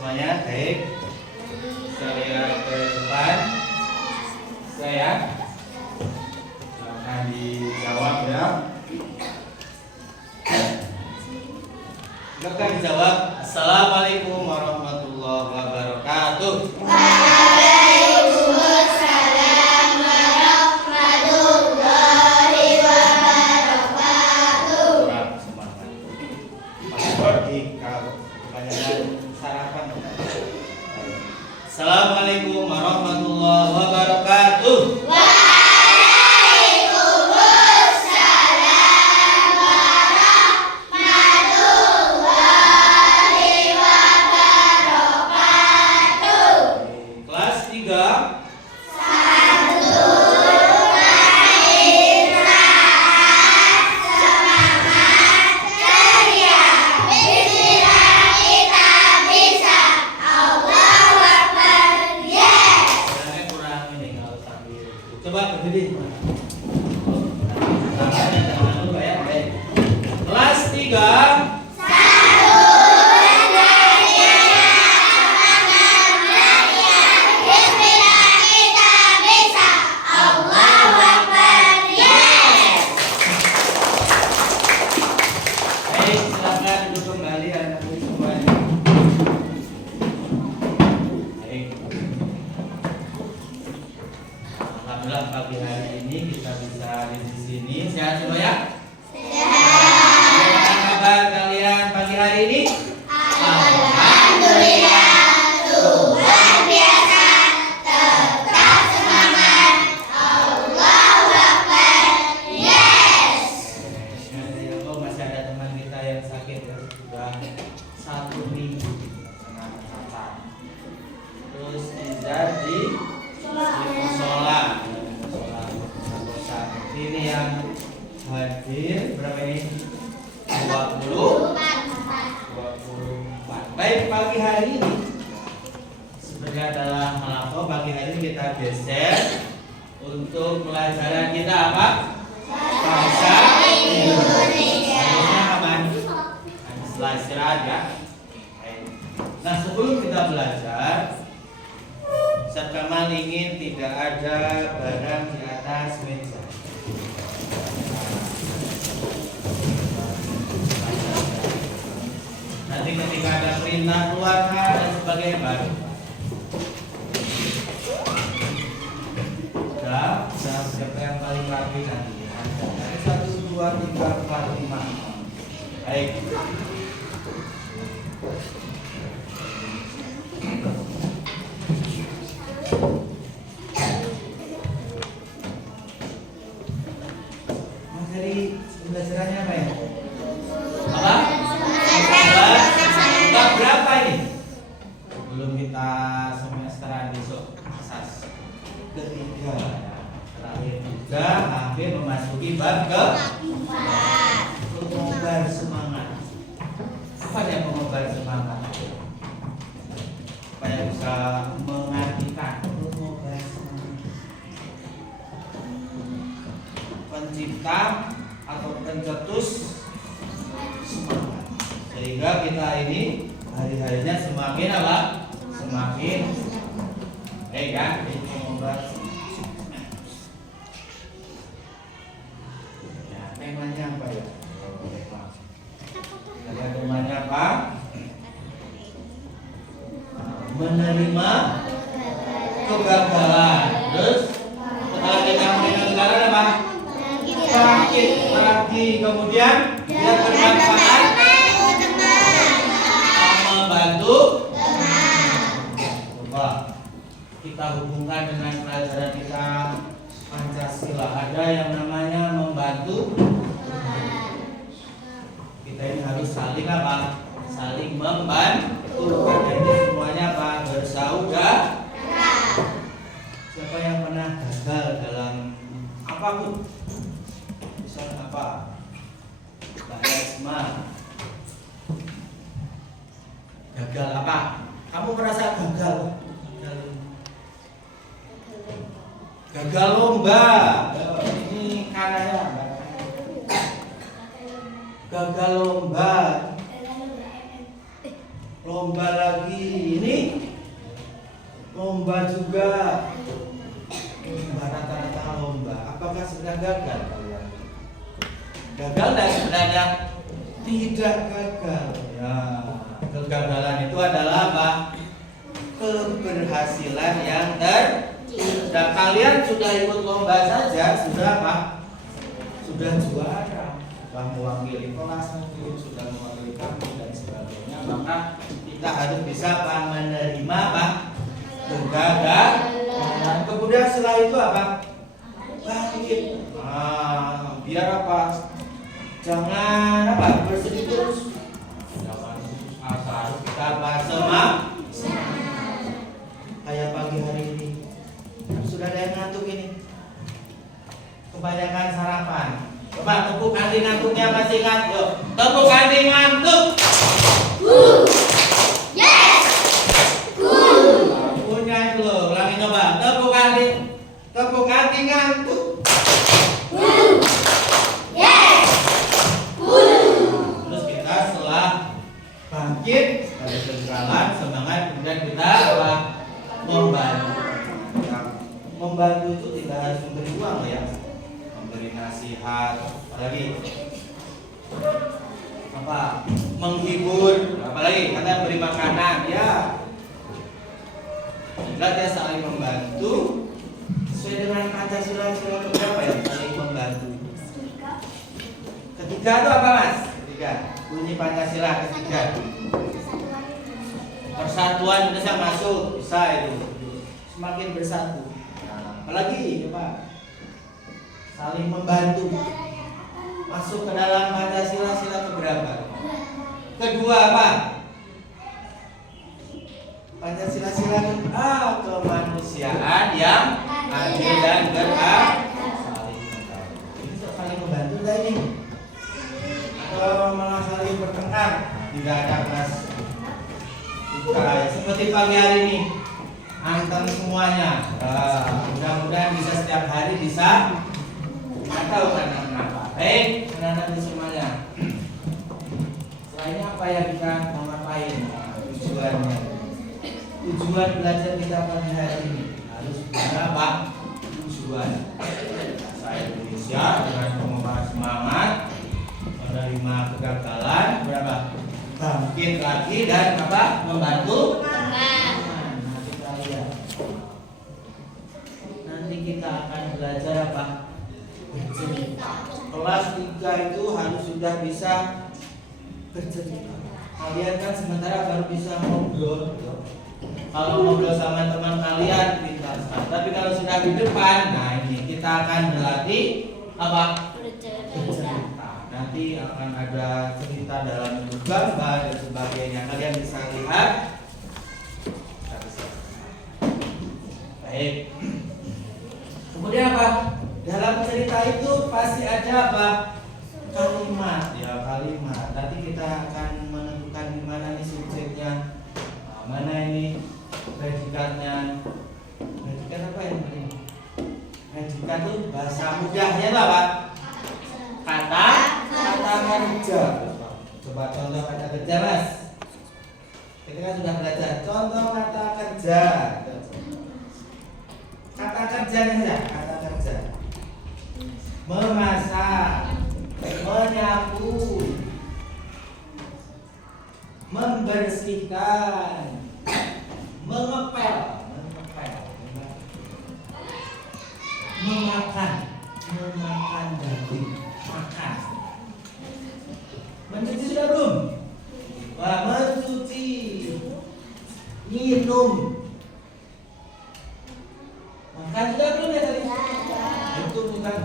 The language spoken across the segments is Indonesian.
semuanya? Baik. Saya lihat ke depan. Saya akan dijawab ya. Silakan dijawab. Assalamualaikum warahmatullahi wabarakatuh. Waalaikumsalam warahmatullahi wabarakatuh. Kurang semangat. Masih pertanyaan sarapan. Assalamualaikum warahmatullahi wabarakatuh. Coba berdiri. Tangannya jangan lupa ya. Baik. Kelas 3. Baik, silakan duduk kembali anak-anak semuanya. Baik. Alhamdulillah pagi hari ini kita bisa ada di sini. Sehat semua ya? Sehat. Apa kabar kalian pagi hari ini? Alhamdulillah, luar biasa, tetap semangat. Allahu Akbar. Yes. Oh, masih ada teman kita yang sakit ya, sudah 1 minggu kena cacar. Terus Izar di musola. Ini yang hadir berapa ini? 24. Baik, pagi hari ini sebenarnya adalah Malako. Pagi hari ini kita geser untuk pelajaran kita apa? Bahasa Indonesia. Aman. Setelah istirahat ya. Baik. Nah, sebelum kita belajar, Ustaz Kamal ingin tidak ada barang di atas meja. Nanti ketika ada perintah keluarga dan sebagainya baru. Sudah siapa yang paling rapi nanti? Ada 1, 2, 3, 4, 5. Baik. Materi pembelajarannya apa ya? Apa? Bab berapa ini? Belum kita semesteran besok asas ketiga ya. Terakhir 3 hampir memasuki bab ke 4. Pengobar semangat. Apa yang pengobar semangat? Supaya bisa mengartikan pengobar semangat. Pencipta atau pencetus semangat. Sehingga kita ini hari-harinya semakin apa? Semakin baik kan? Ya, temanya apa ya? Ada temanya apa? Menerima kegagalan. Terus setelah kita menerima kegagalan apa? Bangkit lagi, kemudian dia bermanfaat, membantu. Coba kita hubungkan dengan pelajaran kita Pancasila. Ada yang namanya membantu. Kita ini harus saling apa? Saling membantu. Jadi semuanya apa? Bersaudara. Siapa yang pernah gagal dalam apapun? Misalnya apa? Mbak Esma gagal apa? Kamu merasa gagal? Gagal lomba. Ini karya. Gagal lomba. Lomba lagi lomba juga. Rata-rata lomba. Apakah sudah gagal kalian? Gagal dan sebenarnya tidak gagal. Ya, kegagalan itu adalah apa? Keberhasilan yang dan kalian sudah ikut lomba saja sudah apa? Sudah juara, sudah mewakili kelas mungkin, sudah mewakili kampus dan sebagainya. Maka kita harus bisa apa? Menerima apa? Kegagalan. Kemudian setelah itu apa? Bangkit. Biar apa? Jangan apa? Bersedih terus. Jangan harus kita apa? Semangat. Kayak pagi hari ini sudah ada yang ngantuk ini, kebanyakan sarapan. Coba tepuk hati ngantuknya masih ingat, yuk tepuk hati ngantuk. Yes. Punya itu loh, ulangi coba tepuk hati ngantuk. Yes. Terus kita setelah bangkit dari kegagalan semangat, kemudian kita apa? Membantu. Membantu itu tidak harus memberi uang ya, memberi nasihat, apalagi apa? Menghibur, apalagi kata beri makanan ya. Kita saling membantu sesuai dengan Pancasila berapa ya? Saling membantu. Ketiga itu apa mas? Ketiga bunyi Pancasila ketiga. Persatuan Indonesia masuk bisa itu, semakin bersatu. Apalagi coba saling membantu masuk ke dalam Pancasila sila keberapa? Kedua apa? Pancasila sila kemanusiaan yang adil dan beradab. Saling membantu enggak ini? Atau malah saling bertengkar? Tidak ada kelas. Seperti pagi hari ini anteng semuanya. Mudah-mudahan bisa setiap hari bisa. Nggak tahu karena kenapa. Baik, anak-anak semuanya. Setelah ini apa yang kita mau ngapain? Tujuannya. Tujuan belajar kita pagi hari ini harus berapa? Tujuan. Bahasa Indonesia dengan pengembangan semangat, menerima kegagalan, berapa? Bangkit lagi dan apa? Membantu. Nanti kita akan belajar apa? Bercerita. Kelas 3 itu harus sudah bisa bercerita. Kalian kan sementara baru bisa ngobrol. Kalau ngobrol sama teman kalian pintar sekali. Tapi kalau sudah di depan, nah ini kita akan berlatih apa? Bercerita. Nanti akan ada cerita dalam bentuk gambar dan sebagainya. Kalian bisa lihat. Baik. Kemudian apa? Dalam cerita itu pasti ada apa? Kalimat ya, kalimat. Nanti kita akan menentukan di mana nih subjeknya, mana ini predikatnya. Predikat apa ya? Predikat itu bahasa mudahnya lah Pak. Kata kerja. Coba contoh kata kerja Mas. Kita kan sudah belajar contoh kata kerja. Kata kerjanya saja, kata kerja. Memasak, menyapu, membersihkan, mengepel, memakan daging, makan. Mencuci sudah belum? Wah, mencuci, minum. Makan sudah belum ya tadi? Itu bukan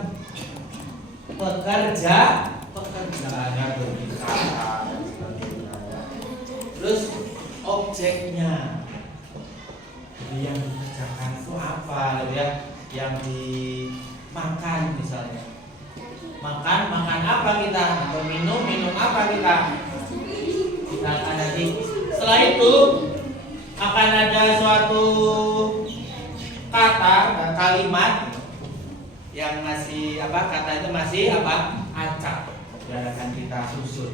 pekerjaannya berbicara. Terus objeknya, jadi yang dikerjakan itu apa, ya? Yang dimakan misalnya. Makan apa kita? Atau minum apa kita? Kita akan nanti. Setelah itu akan ada suatu kata dan kalimat yang masih apa? Kata itu masih apa? Acak. Dan akan kita susun.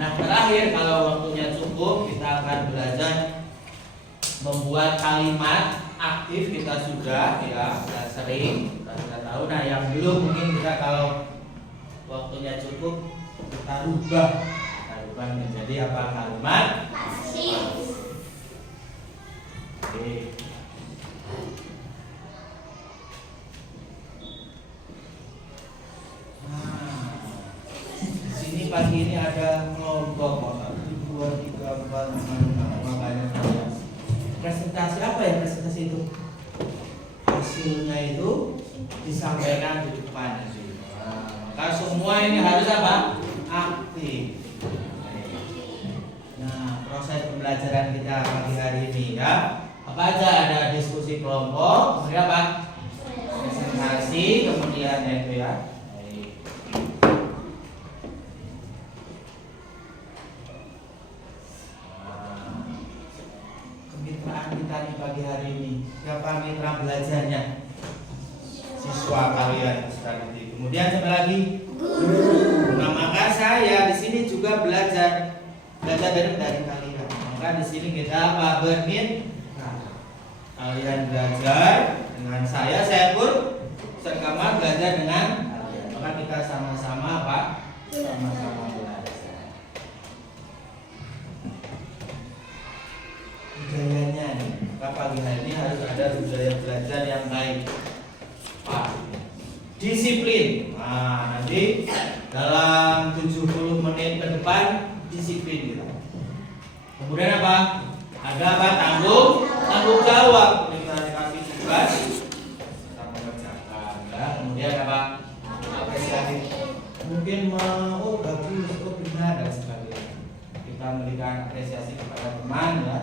Nah terakhir kalau waktunya cukup kita akan belajar membuat kalimat aktif kita sudah ya, sudah sering, kita tahu. Nah, yang belum mungkin kita kalau waktunya cukup kita rubah menjadi apa, kalimat Pasif. Oke. Nah, di sini pagi ini ada kelompok 1, 2, 3, 4, 5, banyak ya. Presentasi apa ya, presentasi itu? Hasilnya itu disampaikan di depan. Nah, maka semua ini harus apa? Aktif. Nah, proses pembelajaran kita pagi hari ini ya, apa aja, ada diskusi kelompok, kemudian apa? Presentasi, kemudian ya itu ya. Baik. Nah, kemitraan kita nih pagi hari ini, siapa mitra belajarnya? Siswa kalian sekali. Kemudian siapa lagi? Guru. Nah, maka saya di sini juga belajar dari kalian. Maka di sini kita apa? Bermitra. Kalian belajar dengan saya pun sama belajar dengan kalian. Maka kita sama-sama apa? Sama-sama belajar. Budayanya nih, maka pagi hari ini harus ada budaya belajar yang baik. Pak, disiplin. Nah, nanti dalam 70 menit ke depan disiplin kita. Kemudian apa? Ada apa? Tanggung jawab. Kita dikasih tugas, kita mengerjakan. Ya. Kemudian apa? Apresiasi. Mungkin oh bagus, oh benar dan sebagainya. Kita memberikan apresiasi kepada teman ya.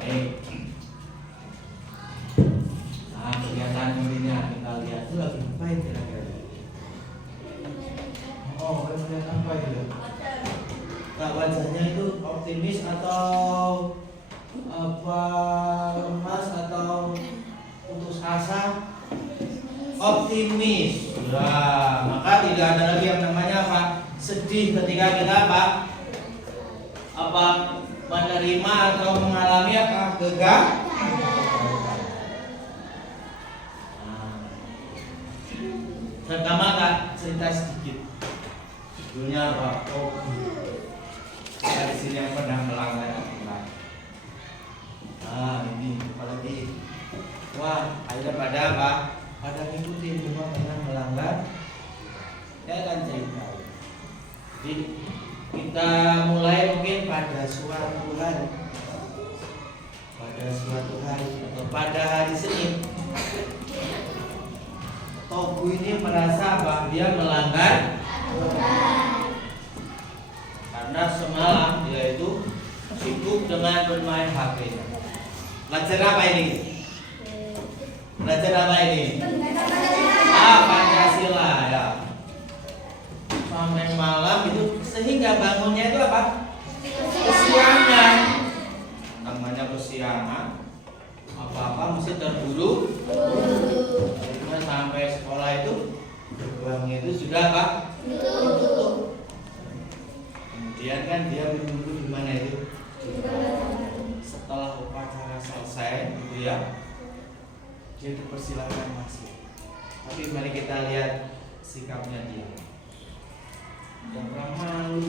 Baik. Nah, kegiatan intinya kita lihat itu lagi ngapain kira-kira? Oh, melihat apa itu? Nah, wajahnya itu optimis atau apa, lemas atau putus asa? Optimis. Ya, maka tidak ada lagi yang namanya apa? Sedih ketika kita apa menerima atau mengalami apa? Gegah. Pertama Kak, cerita sedikit. Judulnya apa? Oh, dari sini yang pernah melanggar aturan. Nah, ini apalagi. Wah, akhirnya pada apa? Pada ngikutin, cuma pernah melanggar. Saya akan cerita. Jadi kita mulai mungkin pada suatu hari. Pada suatu hari atau pada hari Senin. Tobu ini merasa bahwa dia melanggar aturan karena semalam dia itu sibuk dengan bermain HP. Belajar apa ini? Belajar apa ini? Pancasila ya. Sampai malam itu sehingga bangunnya itu apa? Kesiangan. Namanya kesiangan. Apa-apa mesti terburu. Sampai sekolah itu gerbangnya itu sudah apa? Tutup. Kemudian kan dia menunggu di mana itu? Setelah upacara selesai, gitu ya, dia dipersilakan masuk. Tapi mari kita lihat sikapnya dia. Yang malu.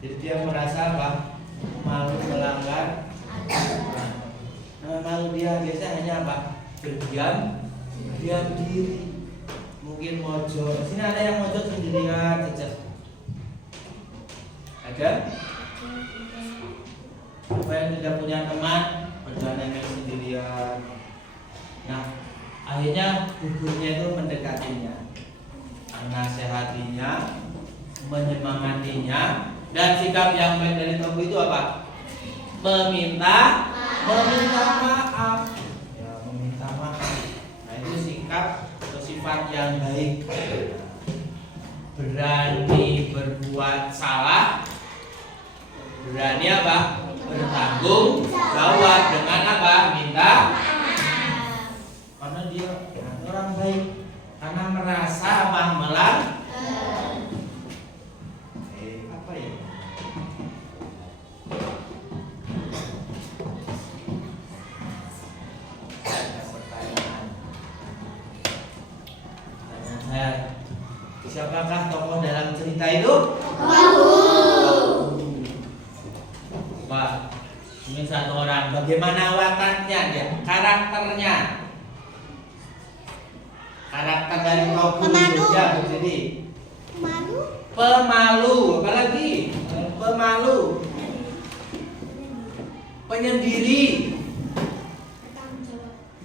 Jadi dia merasa apa? Malu melanggar aturan. Nah, malu dia biasanya hanya apa? Berdiam diri, mungkin mojok. Sini ada yang mojok sendirian saja. Ada? Apa yang tidak punya teman, berjalan sendirian. Nah, akhirnya gurunya itu mendekatinya, menasehatinya, menyemangatinya, dan sikap yang baik dari Tobu itu apa? Meminta maaf. Sifat yang baik, berani berbuat salah, berani apa? Bertanggung jawab dengan apa? Minta maaf. Karena dia orang baik, karena merasa apa? Apa ya? Siapakah tokoh dalam cerita itu? Pak, ini satu orang. Bagaimana wataknya dia? Karakternya? Karakter dari Tobu itu ya, jadi pemalu, apalagi pemalu, penyendiri,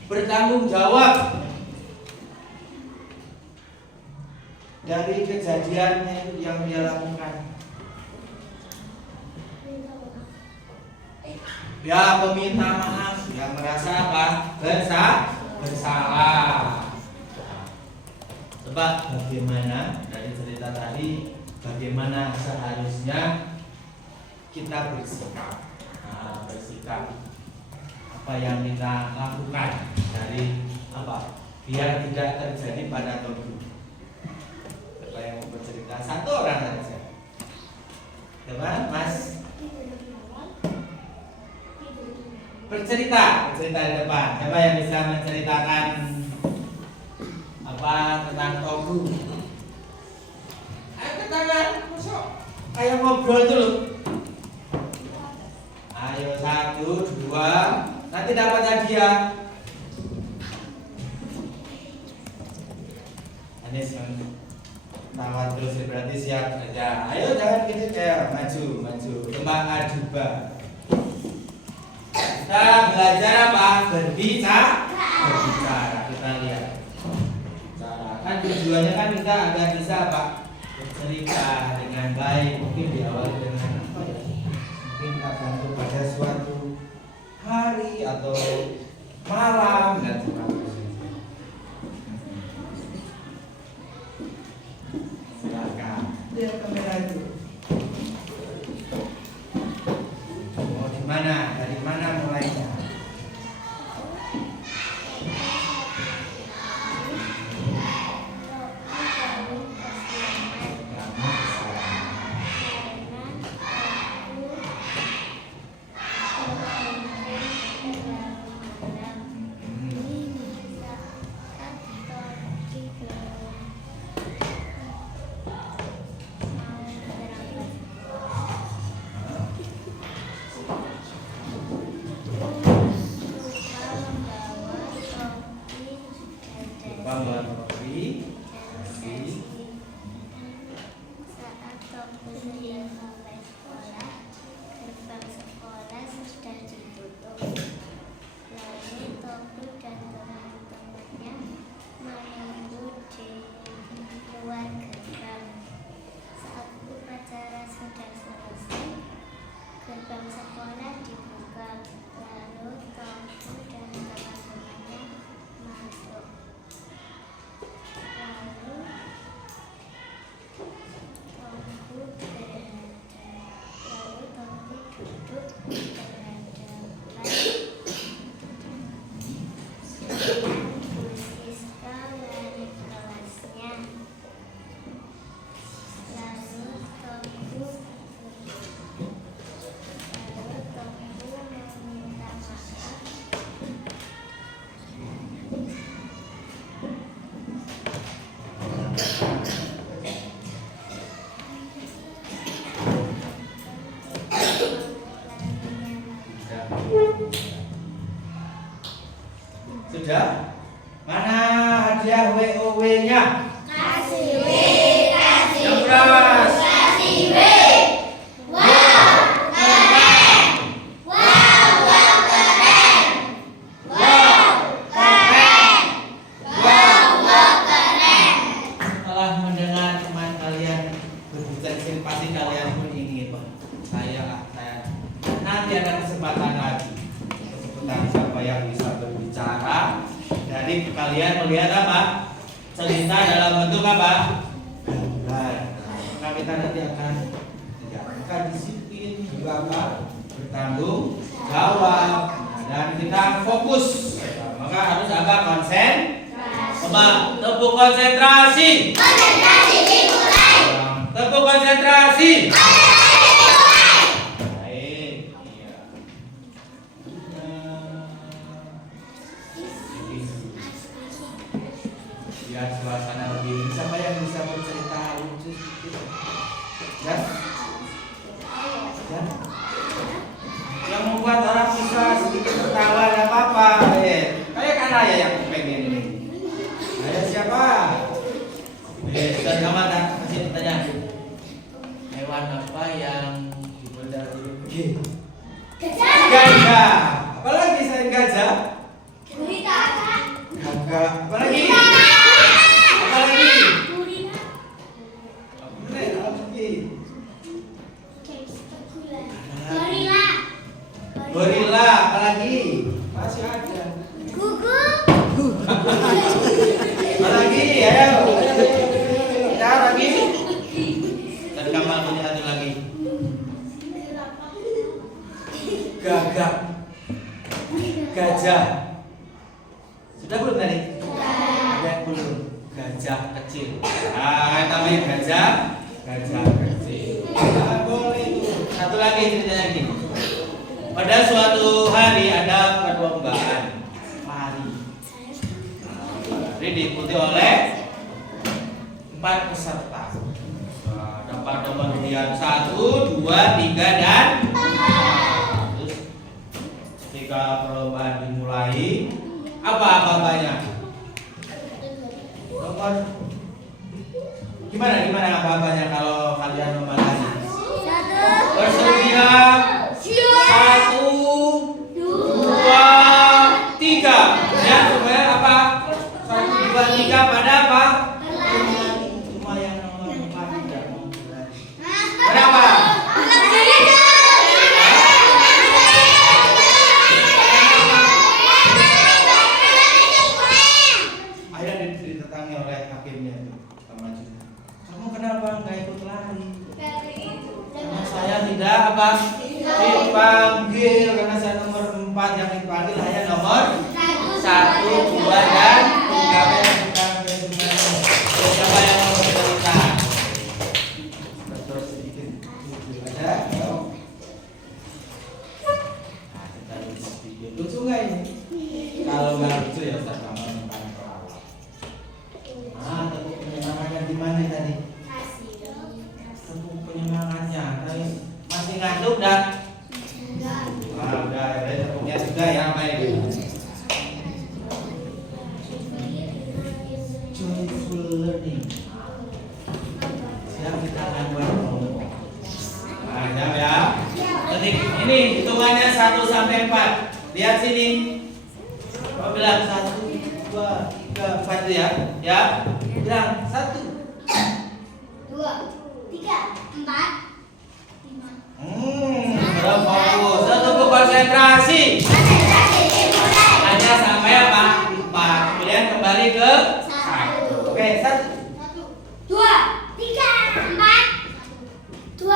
bertanggung jawab dari kejadian yang dia lakukan. Ya, peminta maaf, yang merasa apa? Bersalah. Sebab bagaimana dari cerita tadi, bagaimana seharusnya kita bersikap. Nah, bersikap apa yang kita lakukan dari apa? Biar tidak terjadi pada Tobu. Apa yang mau bercerita? Satu orang saja. Teman, Mas. Bercerita di depan. Siapa yang bisa menceritakan apa tentang Tobu? Ayo ke tangan, masuk. Ayo ngobrol dulu. Ayo 1, 2, nanti dapat hadiah. Anis tawa terus berarti siap aja. Ayo jangan gitu kayak maju. Tembak aduba. Kita belajar apa? Berbicara. Kita lihat. Kan tujuannya kan kita agar bisa apa? Bercerita dengan baik. Mungkin diawali dengan apa ya? Mungkin akan pada suatu hari atau malam dan sebagainya. Silakan. Lihat kamera itu. Mau di mana? Dari mana mulainya? Sudah? Mana hadiah WOW-nya? Kasih W. Yang keras. Kasih W. Wow, keren. Wow, keren. Wow, keren. Wow, keren. Setelah mendengar teman kalian berbicara, pasti kalian pun ingin, Pak. Saya nanti ada kesempatan lagi. Kesempatan siapa yang bisa berbicara. Dari kalian melihat apa? Cerita dalam bentuk apa? Gambar. Maka kita nanti akan akan disiplin juga apa? Bertanggung jawab. Dan kita fokus. Maka harus apa? Coba tepuk konsentrasi. Konsentrasi dimulai. Tepuk konsentrasi. Konsentrasi dimulai. Baik. Iya. Biar suasana lebih. Siapa yang bisa bercerita Kamu kasih pertanyaan. Hewan apa yang dibedah huruf G? Gajah. Apalagi selain gajah? Gagak. Apalagi? Apalagi? Gorila. Apalagi? Masih ada. Apalagi? Ayo. Ada lagi? Dan Kamal punya satu lagi. Gagak. Gajah. Sudah belum tadi? Ada belum? Gajah kecil. Yang namanya gajah kecil. Boleh itu. Satu lagi ceritanya gini. Pada suatu hari ada perlombaan lari. Jadi diikuti oleh 4 peserta. Dapat nomor undian 1, 2, 3, dan 4. Terus ketika perlombaan dimulai, apa-apanya? Nomor gimana apa-apanya kalau kalian membatasi? Bersedia 1, 2, 3. Ya, supaya apa? 1, 2, 3 pada apa? Cuma yang nomor 4 tidak mau berlari. Kenapa? Akhirnya ditetangi oleh hakimnya itu. Kamu kenapa nggak ikut lari? Karena saya tidak apa? Dipanggil, karena saya nomor 4 yang dipanggil hanya nomor 1, 2, dan 3. Siapa yang mau cerita? Betul sedikit. Ada? Nah, kita lihat sedikit. Lucu nggak ini? Kalau nggak lucu ya Ustaz Kamal bukan pelawak. Tepuk penyemangatnya di mana tadi? Tepuk penyemangatnya. Masih ngantuk dah? Udah, ya tepuknya juga ya, baik. Joyful learning. Siap, kita akan buat kelompok. Siap ya. Ketik ini hitungannya 1 sampai 4. Lihat sini. Kau bilang 1, 2, 3, 4 ya. Ya. Bilang 1, 2, 3, 4. Fokus. Tetap konsentrasi. Hanya sampai apa? 4. Kemudian kembali ke 1. Oke, 1, 2, 3, 4. 2,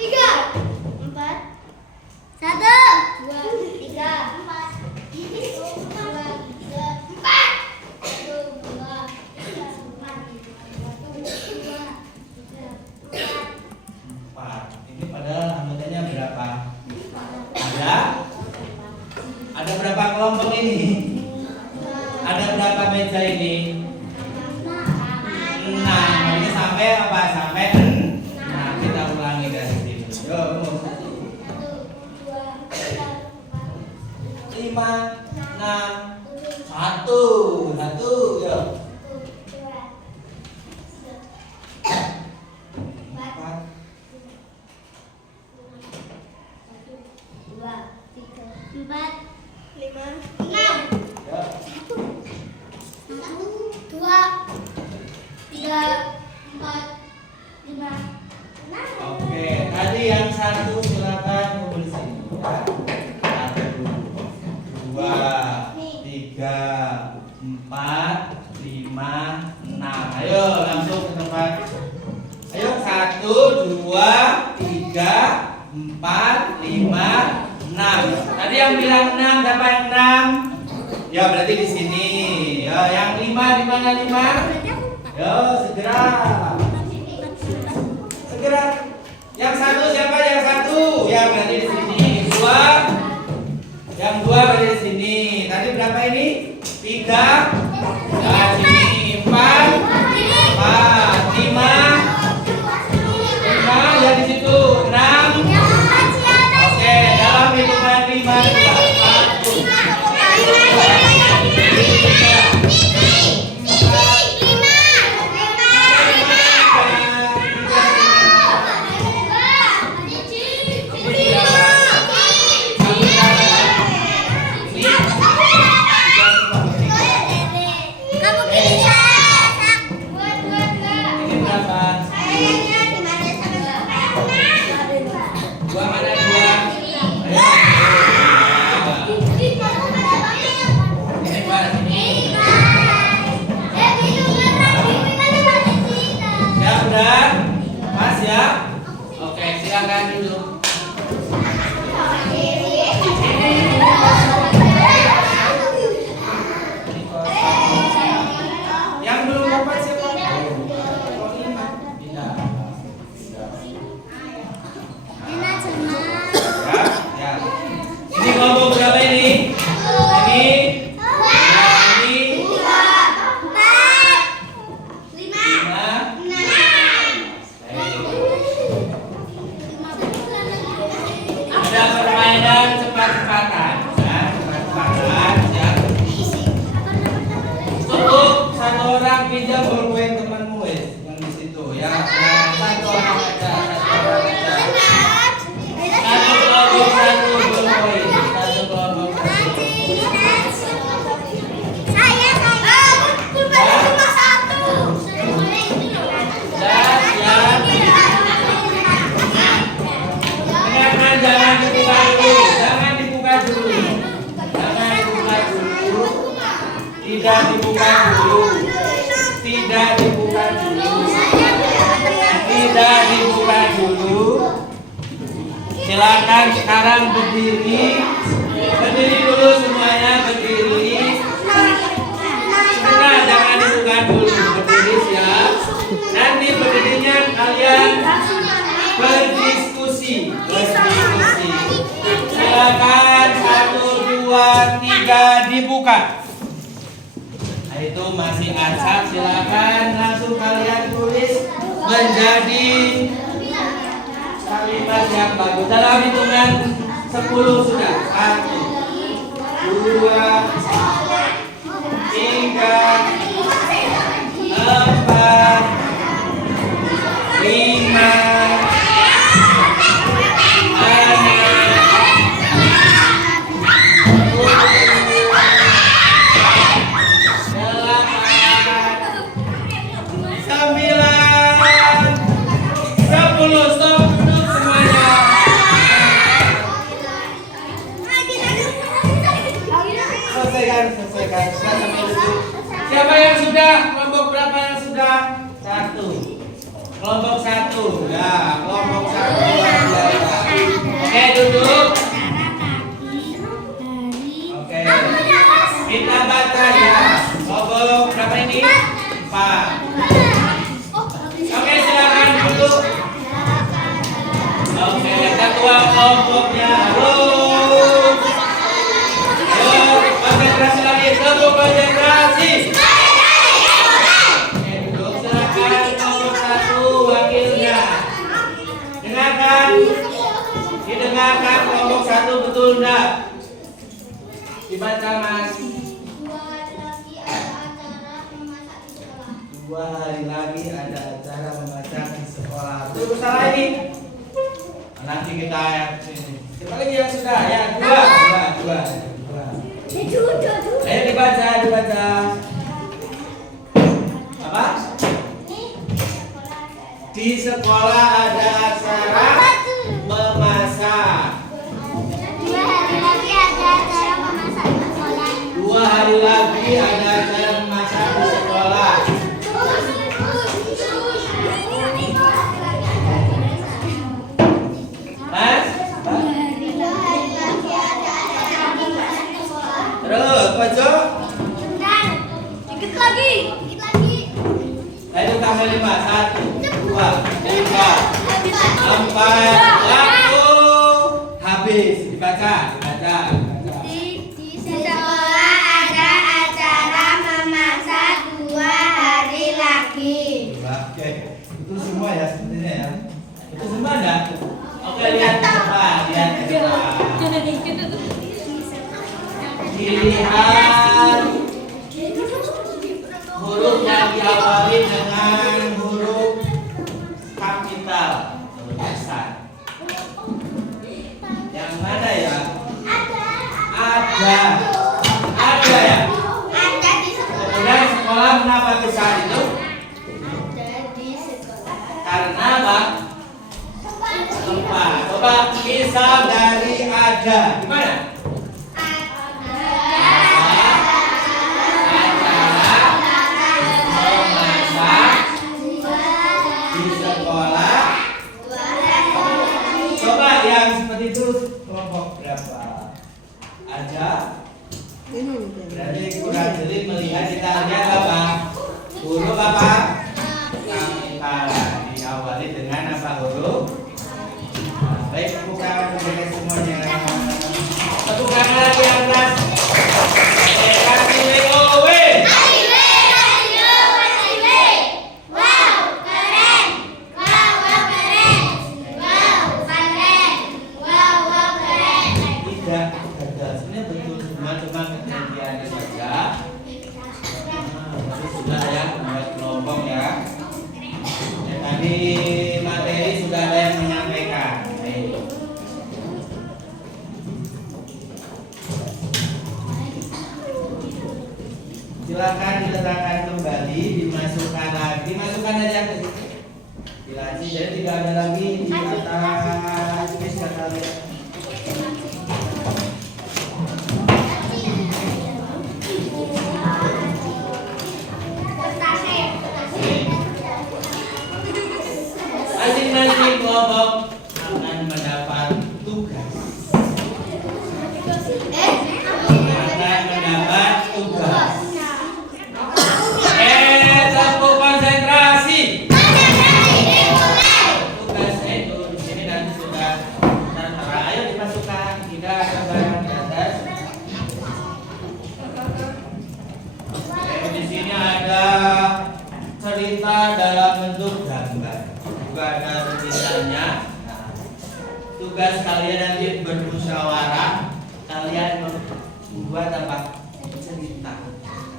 3, 4. 1, 2, 3, 4. 4. Ini padahal anggotanya berapa? Ada berapa kelompok ini? Ada berapa meja ini? 6. Ini sampai apa? Sampai 6. Kita ulangi dari sini. Yo, 5, 6, 1, 1, yo. 4. 5. Oke, tadi yang 1 silakan kumpul di sini ya. 1, 2, 3, 4, 5, 6. Ayo langsung ke tempat. Ayo 1, 2, 3, 4, 5, 6. Tadi yang bilang 6, siapa yang 6? Ya berarti di sini. Ya, yang 5 di mana 5? Yo, segera. Segera. Yang 1 siapa? Yang 1. Ya berarti di sini. 2. Yang 2 berarti di sini. Tadi berapa ini? 3. Nah, sini 4. 4, 5. 5 ya di situ. 6. Oke, dalam hitungan 5 1. Dua mana dua? Ayo. Ini Pak, ini. Ya udah, Mas ya. Oke, silakan duduk. Yang belum dapat siapa? Tidak. Ya. Ini kelompok berapa ini? Ini. Ini. 5. Ada permainan cepat-cepatan, ya, cepat-cepatan, ya. Cukup satu orang pinjam bolpen temanmu, wes, yang di situ, ya. Nah, satu orang aja, satu orang aja. Satu kelompok satu bolpen, satu kelompok satu. Dengarkan, jangan dibuka dulu, jangan dibuka dulu, jangan dibuka dulu, tidak dibuka dulu, tidak dibuka dulu, tidak dibuka dulu. Silakan sekarang berdiri, berdiri dulu semuanya, berdiri. Sebentar, jangan dibuka dulu, berdiri siap. Nanti berdirinya kalian berdiskusi. Silakan 1, 2, 3 dibuka. Nah, itu masih acak. Silakan langsung kalian tulis menjadi kalimat yang bagus. Dalam hitungan 10 sudah. 1, 2, 3, 4, 5, 10. Stop, duduk semuanya. Selesaikan. Sudah sampai duduk. Siapa yang sudah? Kelompok berapa yang sudah? 1. Kelompok 1. Ya, kelompok 1. Oke, duduk. Oke. Kita baca ya. Kelompok berapa ini? 4. Oke, silakan duduk. Oke, ketua kelompoknya. Halo. Konsentrasi lagi, kelompok konsentrasi. Oke, duduk. Silakan kelompok 1 wakilnya. Dengarkan. Didengarkan kelompok 1 betul enggak? Dibaca Mas. 2 hari lagi ada acara memasak di sekolah. Tunggu salah ini. Nanti kita sini. Siapa lagi yang sudah? Ya, 2. Ayo dibaca. Apa? Di sekolah ada acara memasak. 2 hari lagi ada acara memasak di sekolah. Mas? Terus, pojok. Dikit lagi. Ayo tambah 5. 1, 2, 3, 4. Waktu habis. Dibaca. Di sekolah ada acara memasak 2 hari lagi. Oke, itu semua ya sebenarnya ya. Itu semua enggak? Oke, lihat ke depan. Dilihat huruf yang diawali dengan huruf kapital, huruf besar. Yang mana ya? Ada ya? Ada di sekolah. Kemudian sekolah mengapa besar itu? Ada di sekolah. karena apa? Tempat. Coba misal dari ada. Gimana? Kelompok berapa? Ada. Berarti kurang jeli melihat kita lihat apa? Huruf apa? Kamikala. Diawali dengan apa huruf? Baik, tepuk tangan untuk semuanya. Tepuk tangan lagi yang keras. Kasih Leowe. Materi sudah ada yang menyampaikan. Silakan diletakkan kembali, dimasukkan aja ke situ. Dilaci, jadi tidak ada lagi di atas kes kalian. Masing-masing kelompok akan mendapat tugas. Tepuk konsentrasi. Tugasnya itu di sini nanti sudah tertera. Ayo dimasukkan tidak gambaran di atas. Di sini ada cerita dalam bentuk gambar. Juga ada tulisannya. Nah, tugas kalian nanti bermusyawarah, kalian membuat apa? Cerita.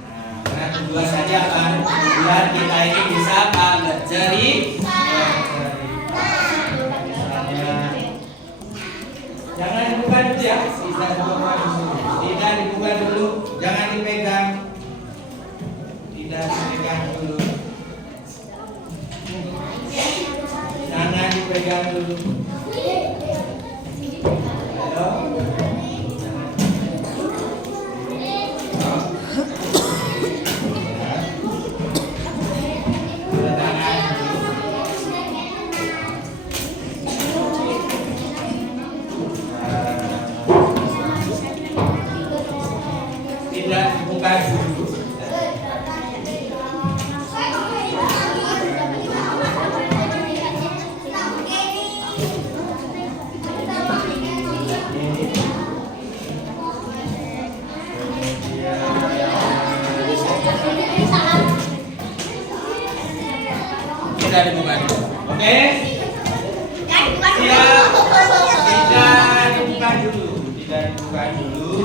Nah, karena tujuannya apa? Biar kita ini bisa apa? Bercerita. Jangan dibuka dulu ya. Tidak dibuka dulu. Jangan dipegang. Tidak dipegang dulu. Jangan dipegang dulu. Ayo. Tidak dibuka dulu. Tidak dibuka dulu. Oke? Siap? Tidak dibuka dulu. Tidak dibuka dulu.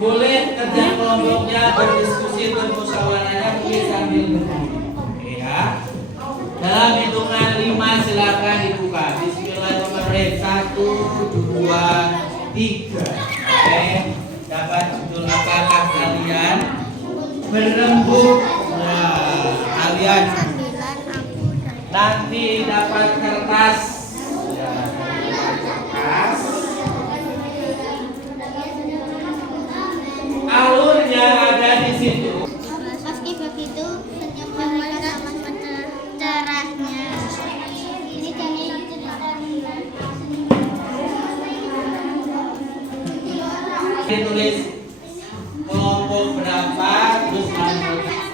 Boleh kerja kelompoknya, berdiskusi, bermusyawarahnya, boleh sambil berdiri. Oke ya? Dalam hitungan 5 silakan dibuka. Bismillahirrahmanirrahim. 1, 2, 3. Oke? Dapat judul apakah kalian? Berembuk. Nah, kalian nanti dapat kertas. Ya, kertas. Alurnya ada di situ. Meski begitu, senyum mereka sama cerahnya. Ini kami Ditulis kelompok berapa, terus menentukan.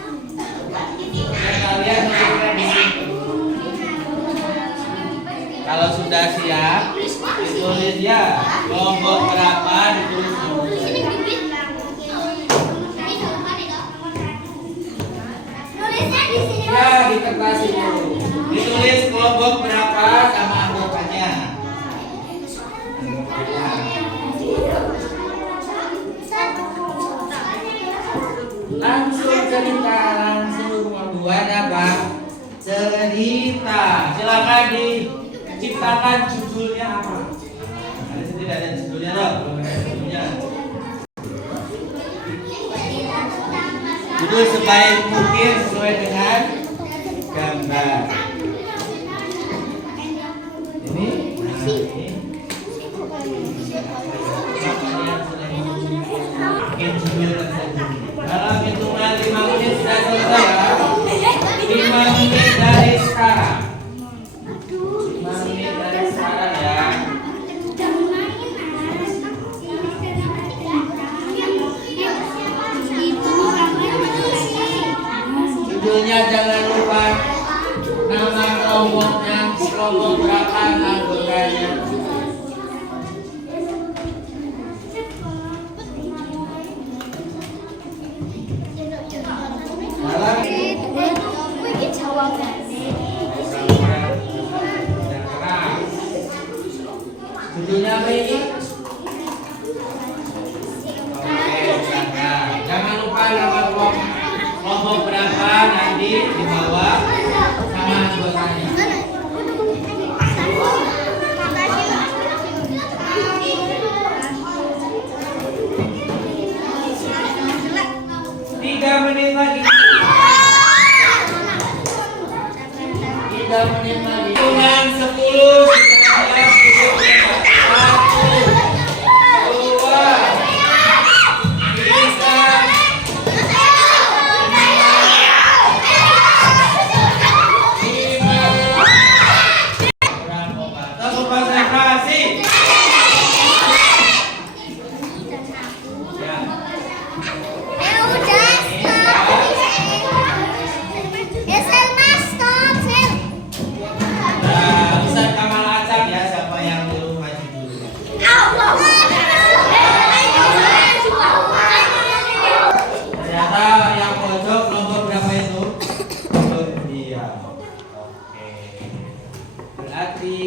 Dan kalian menentukan di situ. Kalau sudah siap, ditulis ya kelompok berapa, ditulis dulu. Ya, di kertas itu ditulis kelompok berapa sama anggotanya. Langsung cerita, langsung membuat apa? Cerita. Silakan diciptakan judulnya apa? Ada tidak ada judulnya loh, belum ada judulnya. Judul sebaik mungkin sesuai dengan Judulnya jangan lupa nama kelompoknya, kelompok berapa anggotanya. Judulnya apa ini? Jangan lupa nama kelompok berapa nanti di bawah sama anggotanya. Tiga menit lagi. 3 menit lagi. Hitungan 10,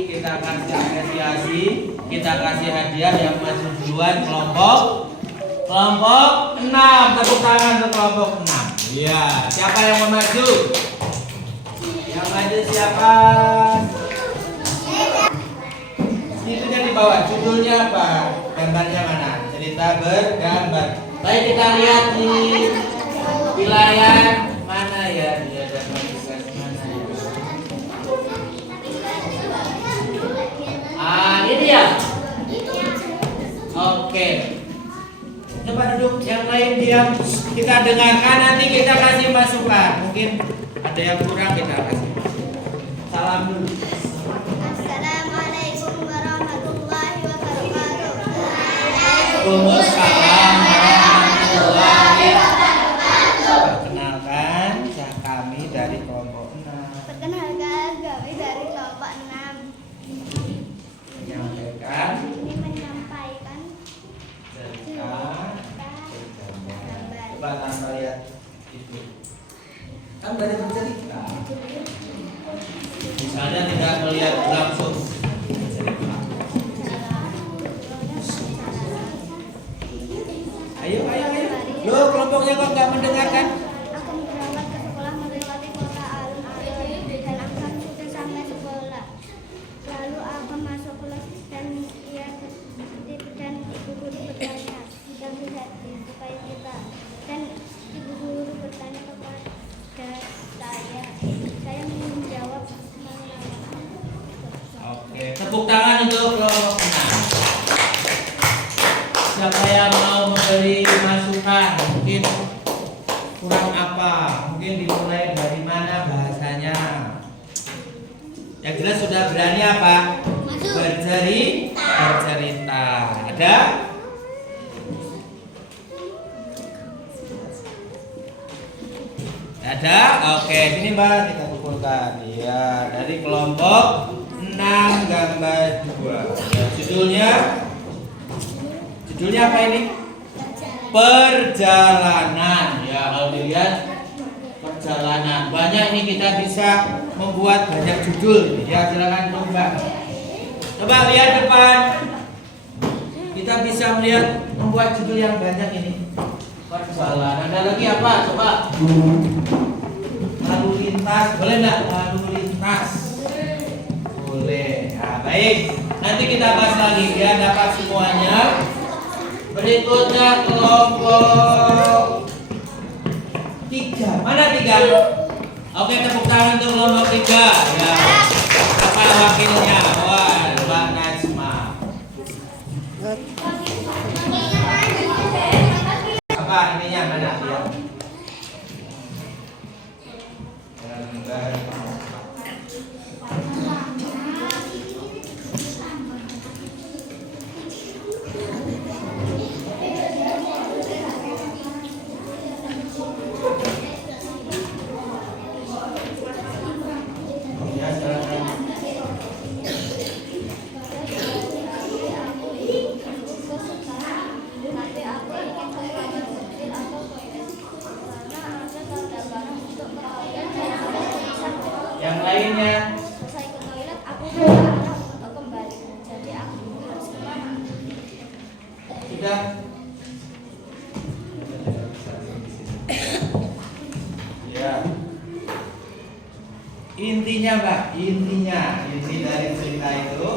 kita kasih apresiasi, kita kasih hadiah yang maju duluan kelompok 6. Tepuk tangan untuk kelompok 6. Iya, siapa yang mau maju? Yang maju siapa? Itunya di bawah, judulnya apa? Gambarnya mana? Cerita bergambar. Baik, kita lihat di wilayah mana ya? Dia ada manifest mana ya? Ini ya. Oke. Coba duduk, yang lain diam. Kita dengarkan, nanti kita kasih masukan. Mungkin ada yang kurang, kita kasih masukan. Salam dulu. Assalamualaikum warahmatullahi wabarakatuh. Waalaikumsalam warahmatullahi wabarakatuh. Perkenalkan, kami dari kelompok 6. Perkenalkan, kami dari kelompok 6. Menyampaikan cerita. Coba tanpa lihat itu. Kan dari bercerita. Misalnya tidak melihat langsung. Ayo. Loh, kelompoknya kok nggak mendengarkan? Aku berangkat ke sekolah melewati kota alun-alun dan akan sudah sampai sekolah. Lalu aku masuk kelas dan ibu guru bertanya, yang bisa disukai kita. Dan ibu guru bertanya kepada saya menjawab mengenai. Oke, tepuk tangan untuk kelompok 6. Siapa yang mau memberi masukan? Mungkin kurang apa? Mungkin dimulai dari mana bahasanya? Yang jelas sudah berani apa? Bercerita. Ada? Ada? Oke, sini Mbak kita kumpulkan. Iya, dari kelompok 6 gambar 2. Ya, judulnya apa ini? Perjalanan. Ya, kalau dilihat perjalanan. Banyak ini kita bisa membuat banyak judul. Ya, silakan coba. Coba lihat depan. Kita bisa melihat membuat judul yang banyak ini. Perjalanan. Ada lagi apa? Coba. Lalu lintas. Boleh enggak? Lalu lintas. Boleh. Nah, baik. Nanti kita bahas lagi ya, dapat semuanya. Berikutnya kelompok 3. Mana 3? Oke, tepuk tangan untuk kelompok 3 ya. Siapa wakilnya? Wah, Mbak Najma. Apa ininya mana ya? Yang lainnya. Selesai ke toilet, aku berharap untuk kembali. Jadi aku harus kemana? Sudah. Ya. Intinya Mbak, inti dari cerita itu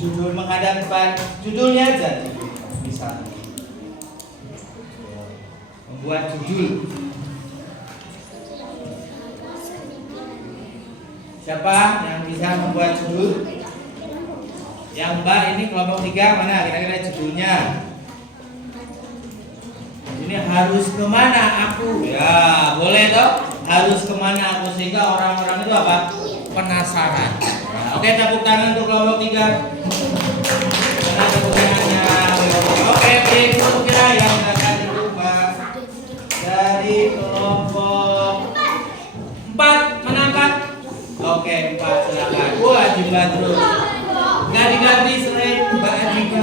judul menghadap depan, judulnya aja bisa membuat judul. Siapa yang bisa membuat judul? Yang Mbak ini kelompok 3 mana kira-kira judulnya? Ini harus kemana aku? Ya boleh toh, harus kemana aku, sehingga orang-orang itu apa? Penasaran. Nah, oke, tepuk tangan untuk kelompok 3. Mana tepuk tangannya? Oke, berikut kira yang akan dibuka dari kelompok 4. Mana 4? Oke, 4 silakan. Wah, Ajiba terus. Nggak diganti selain Mbak Ajiba.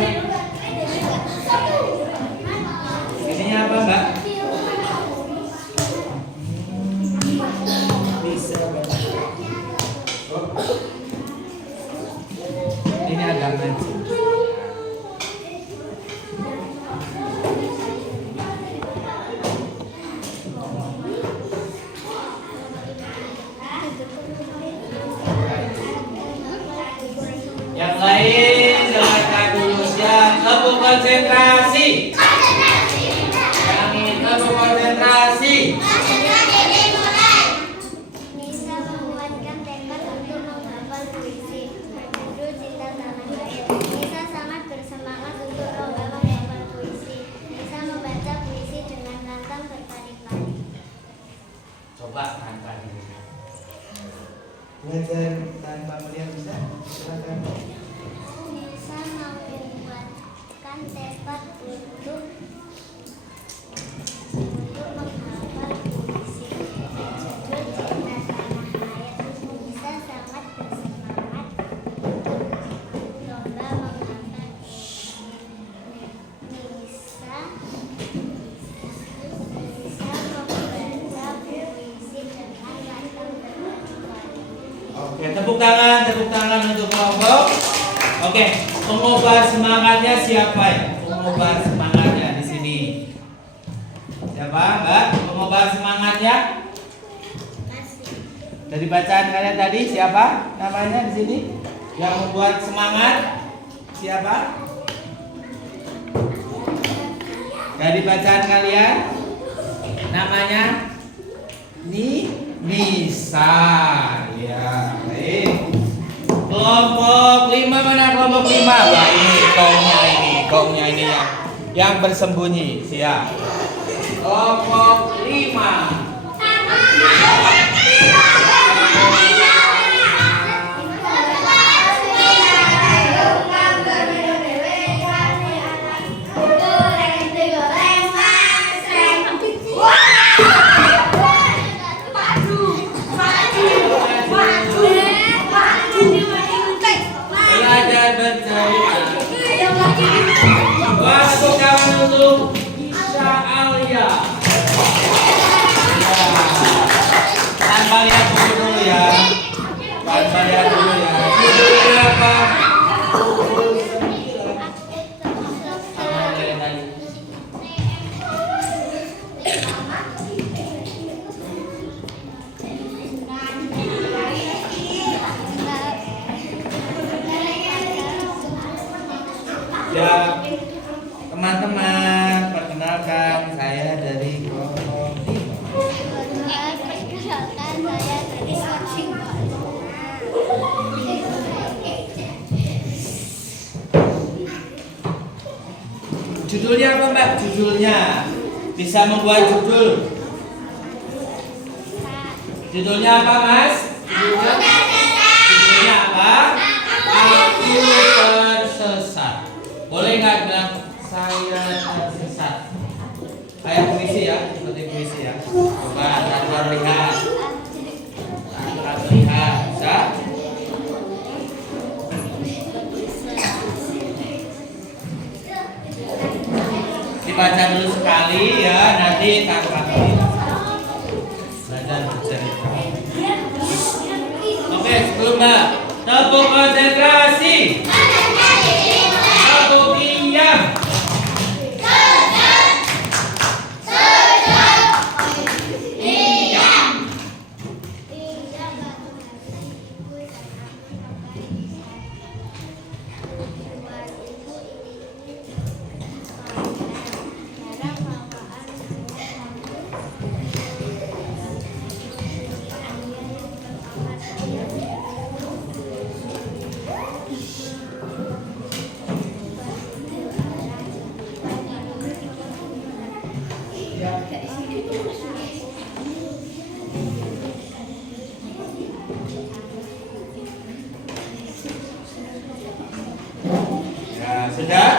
Ininya apa Mbak? Bisa Mbak. Ini agak mancing. Yang lain silakan dulu siap. Lebih konsentrasi. Yang ini lebih konsentrasi. Nisa membuatkan tekad untuk menghafal puisi berjudul Cinta Tanah Air. Nisa sangat bersemangat untuk lomba menghafal puisi. Nisa membaca puisi dengan lantang berkali-kali. Coba tanpa ini. Belajar tanpa melihat bisa? Silakan. Nisa membuatkan tekad untuk menghafal puisi berjudul Cinta Tanah Air. Nisa sangat bersemangat untuk lomba menghafal. Nisa membaca puisi dengan lantang berkali-kali. Oke, tepuk tangan untuk kelompok. Oke, pengobar semangatnya siapa ya? Pengobar semangatnya di sini. Siapa, Mbak? Pengobar semangatnya? Dari bacaan kalian tadi siapa namanya di sini? Yang membuat semangat siapa? Dari bacaan kalian namanya Nisa. Ya, baik. Kelompok 5 mana kelompok 5? Wah, ini gongnya ini yang bersembunyi. Siap. Kelompok 5. Belajar bercerita. Wah, tepuk tangan untuk Isya Alia. Tanpa lihat buku dulu ya. Tanpa lihat dulu ya. Judulnya apa? Ya, teman-teman, perkenalkan saya dari kelompok 5. Perkenalkan saya dari Searching Bola. Judulnya apa Mbak? Judulnya bisa membuat judul. Judulnya apa Mas? Judulnya apa? Aku tersesat. Boleh nggak bilang saya tersesat? Kayak puisi ya, seperti puisi ya. Coba Tanpa lihat. Bisa? Dibaca dulu sekali ya, nanti tanpa melihat. Belajar bercerita. Coba tepuk konsentrasi. Tepuk diam. Ya, sudah.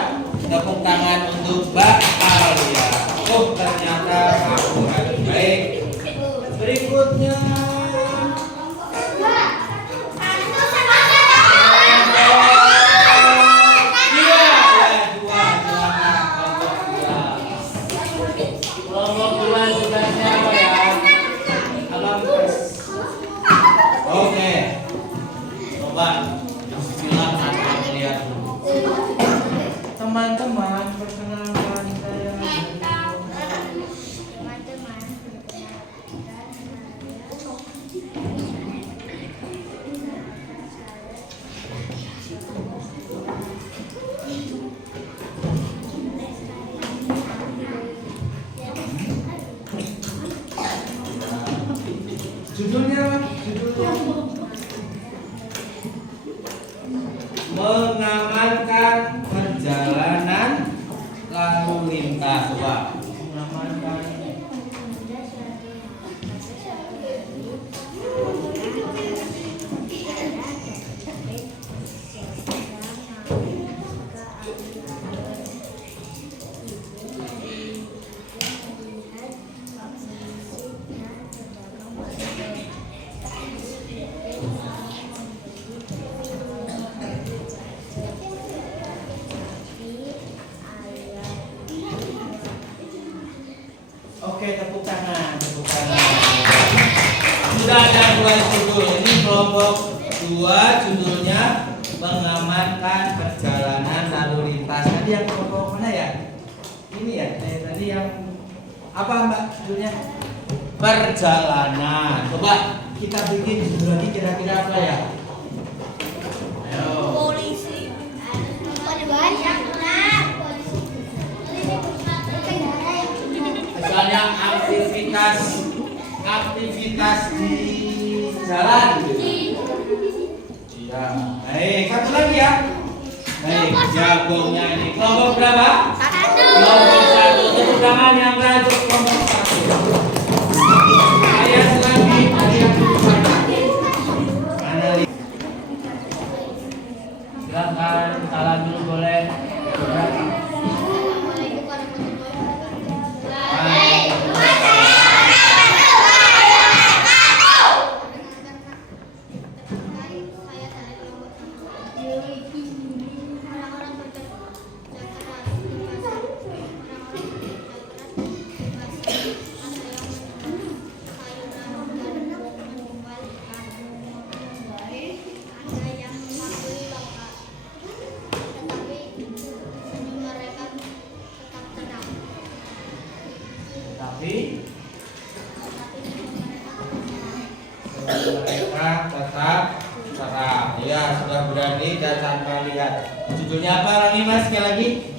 Tepuk tangan untuk Mbak Alia. Oh, ternyata aku baik. Berikutnya. Kelompok dua tugasnya apa ya? Abang oke. Coba bilang atau lihat dulu. Teman-teman, perkenalkan saya. Judulnya mengamankan perjalanan lalu lintas. Wah, mengamankan. Oke, tepuk tangan, tepuk tangan. Sudah ada dua judul. Ini kelompok dua, judulnya mengamankan perjalanan lalu lintas. Tadi yang kelompok mana ya? Ini ya, tadi yang apa Mbak judulnya? Perjalanan. Coba kita bikin judul lagi kira-kira apa ya? Ayo. Polisi. Ada banyak lah. Misalnya aktivitas di jalan gitu. Iya. Baik, satu lagi ya. Baik, jagongnya ini kelompok berapa? Kelompok satu. Tepuk tangan yang rajin kelompok satu. Ayat lagi, ayat analis. Silakan, salam dulu boleh. Tapi mereka tetap serap. Ya, sudah berani dan tanpa lihat. Judulnya apa lagi Mas? Sekali lagi.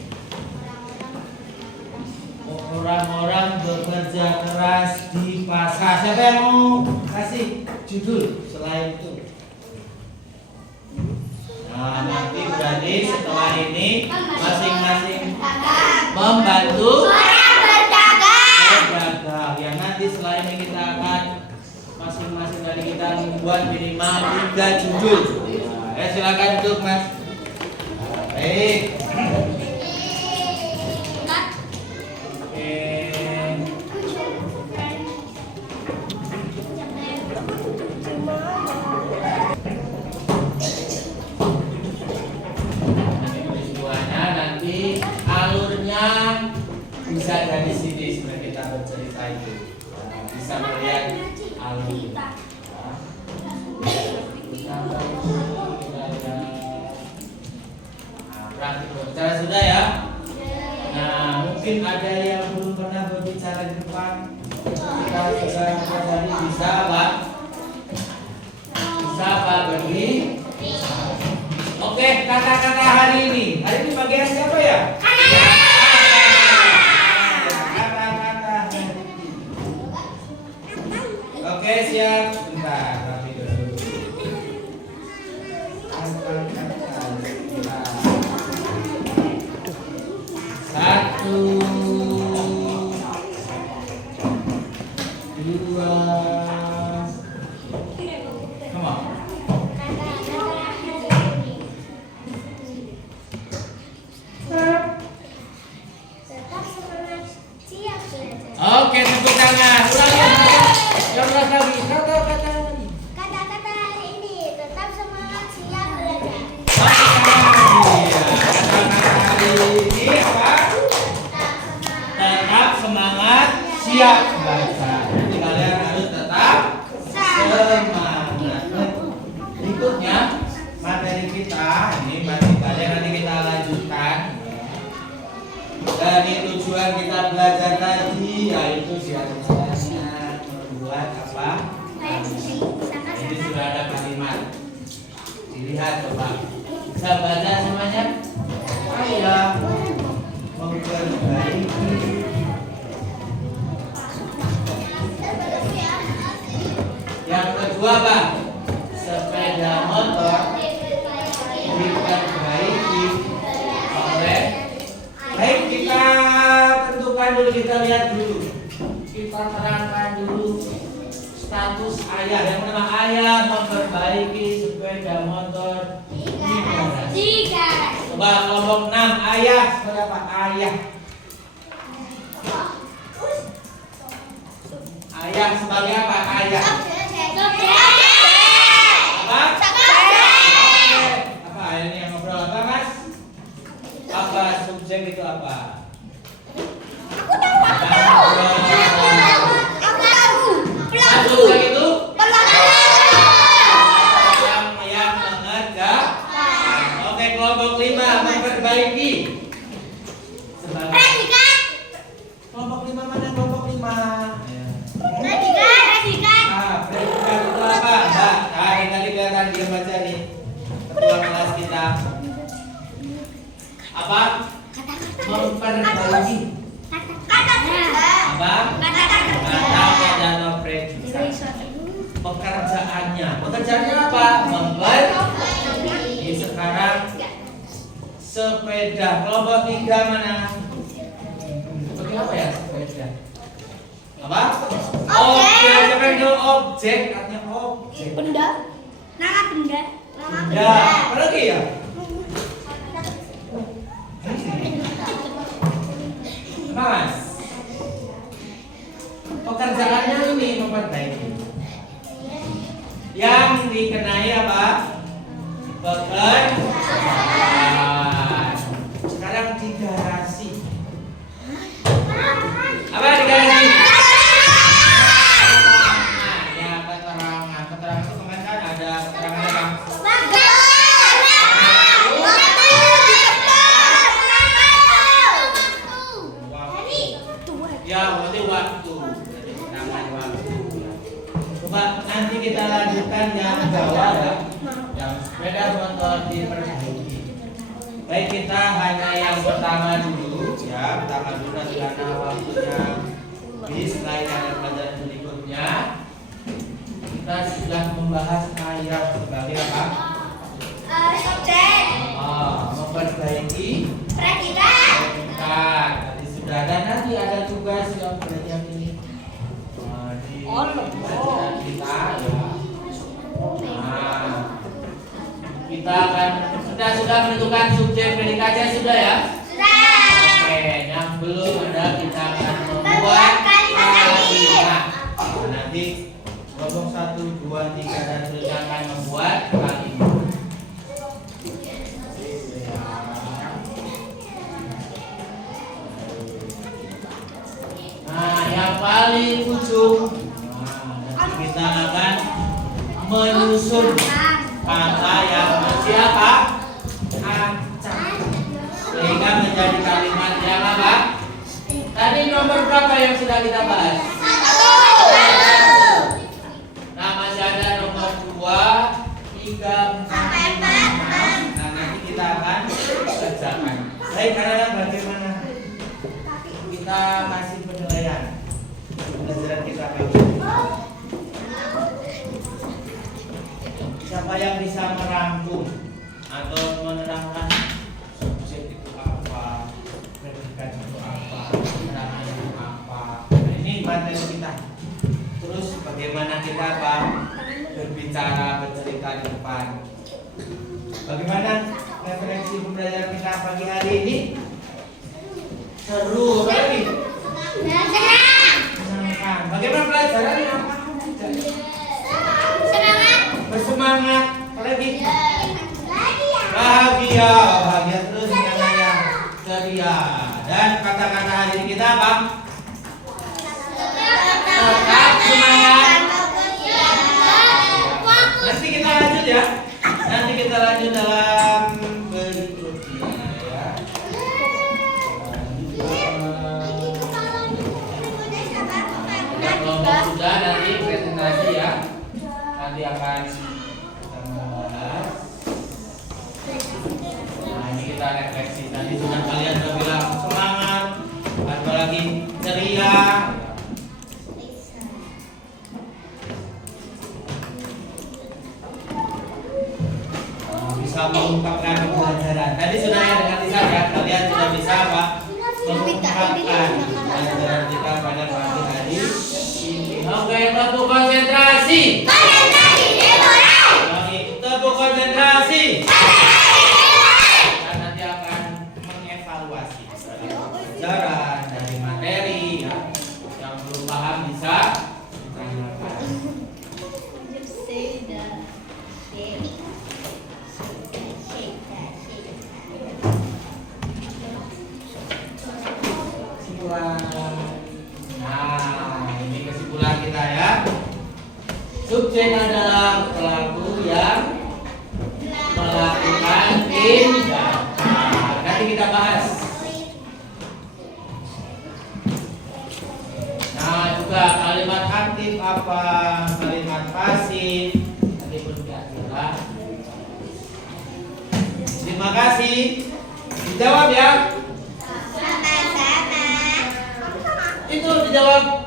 Orang-orang bekerja keras di pasar. Siapa yang mau kasih judul selain itu? Nah, nanti berarti setelah ini masing-masing membantu berdagang. Ya, nanti setelah ini kita akan masing-masing dari kita membuat minimal 3 judul. Ya, silakan duduk Mas. Baik. Bisa dari sini sebenarnya kita bercerita itu bisa melihat alur. Mungkin ada yang belum pernah berbicara di depan. Kita sudah pelajari bisa Pak? Bisa Pak berdiri? Oke, kata-kata hari ini. Hari ini bagian siapa ya? Kata-kata. Oke, siap. Bentar, rapi dulu. Satu, dua, come on. Tetap semangat, siap belajar. Oke, tepuk tangan. Ulangi. Yang lagi. Kata-kata. Kata-kata hari ini, tetap semangat, siap belajar. Tetap semangat, siap baca. Jadi kalian harus tetap semangat. Berikutnya materi kita ini materi kalian nanti kita lanjutkan. Dari tujuan kita belajar tadi yaitu diantaranya membuat apa? Ini sudah ada kalimat. Dilihat coba. Bisa baca semuanya? Ayah memperbaiki. Yang kedua apa? Sepeda motor diperbaiki oleh. Baik, kita tentukan dulu, kita lihat dulu. Kita terangkan dulu status ayah. Yang pertama, ayah memperbaiki sepeda motor di garasi. Coba kelompok 6, ayah sebagai apa? Ayah. Ayah sebagai apa? Ayah. Apa? Apa ayah ini yang ngobrol apa, Mas? Apa subjek itu apa? Subjek itu yang mengerjakan. Oke, kelompok 5 memperbaiki. Sebagai kelompok 5 mana kelompok 5? Predikat itu apa? Mbak, tadi kelihatan dia baca nih. Ketua kelas kita. Apa? Memperbaiki. Apa? Kata dan predikat. Pekerjaannya. Pekerjaannya apa? Memperbaiki. Sekarang sepeda. Kelompok 3 mana? Seperti apa ya sepeda? Apa? Objek. Siapa yang tahu objek? Artinya objek. Benda. Ya, apa lagi ya? Mas, pekerjaannya ini memperbaiki. Yang dikenai apa? Pekerjaan. Sekarang di garasi. Apa di garasi? Ya, keterangan. Keterangan itu kemarin kan ada keterangan apa? Ya, berarti waktu. Jadi keterangan waktu. Coba nanti kita lanjutkan yang bawah ya. Yang sepeda motor diperbaiki. Baik, kita hanya yang pertama dulu ya. Pertama dulu nanti karena waktunya habis. Setelah ini ada pelajaran berikutnya. Kita sudah membahas ayat sebagai apa? Subjek. Memperbaiki Predikat. predikat. Tadi sudah ada, nanti ada tugas yang belajar ini. Di pelajaran kita ya. Nah, kita akan sudah menentukan subjek predikatnya sudah ya? Sudah. Oke, yang belum ada kita akan membuat kalimat. Nanti kelompok 1, 2, 3 dan seterusnya akan membuat kalimat. Nah, yang paling ujung, nanti kita akan menyusun kata yang siapa? Acak. Sehingga menjadi kalimat yang apa? berapa yang sudah kita bahas? Nah, masih ada nomor 2, 3, 4, 5, 6. Nah, nanti kita akan kerjakan. Baik, anak-anak, bagaimana kita kasih penilaian pelajaran kita kali ini? Siapa yang bisa merangkum atau menerangkan subjek itu apa, predikat itu apa, keterangan itu apa? Nah, ini materi kita. Terus bagaimana kita apa? Berbicara, bercerita di depan. Bagaimana referensi pembelajaran kita pagi hari ini? Seru, apa lagi? Menyenangkan. Bagaimana pelajarannya? Apa? Bersemangat. Apa lagi? Bahagia, bahagia terus namanya. Ceria. Dan kata-kata hari ini kita apa? Tetap semangat. Nanti kita lanjut ya. Nanti kita lanjut dalam berikutnya ya. Kelompok sudah nanti presentasi ya. Nanti akan kita membahas. Nah, ini kita refleksi. Tadi sudah kalian sudah bilang semangat, apalagi ceria. Bisa mengungkapkan pembelajaran. Tadi sudah ya dengan lisan ya. Kalian sudah bisa apa? Mengungkapkan pelajaran kita pada pagi hari ini. Oke, tepuk konsentrasi. Lagi tepuk konsentrasi. Dan nanti akan mengevaluasi dari pelajaran, dari materi ya. Yang belum paham bisa ditanyakan. Nah, ini kesimpulan kita ya. Subjek adalah pelaku yang melakukan tindakan. Nanti kita bahas. Nah, juga kalimat aktif apa, kalimat pasif, nanti pun diajarkan. Terima kasih. Dijawab ya. Itu dijawab.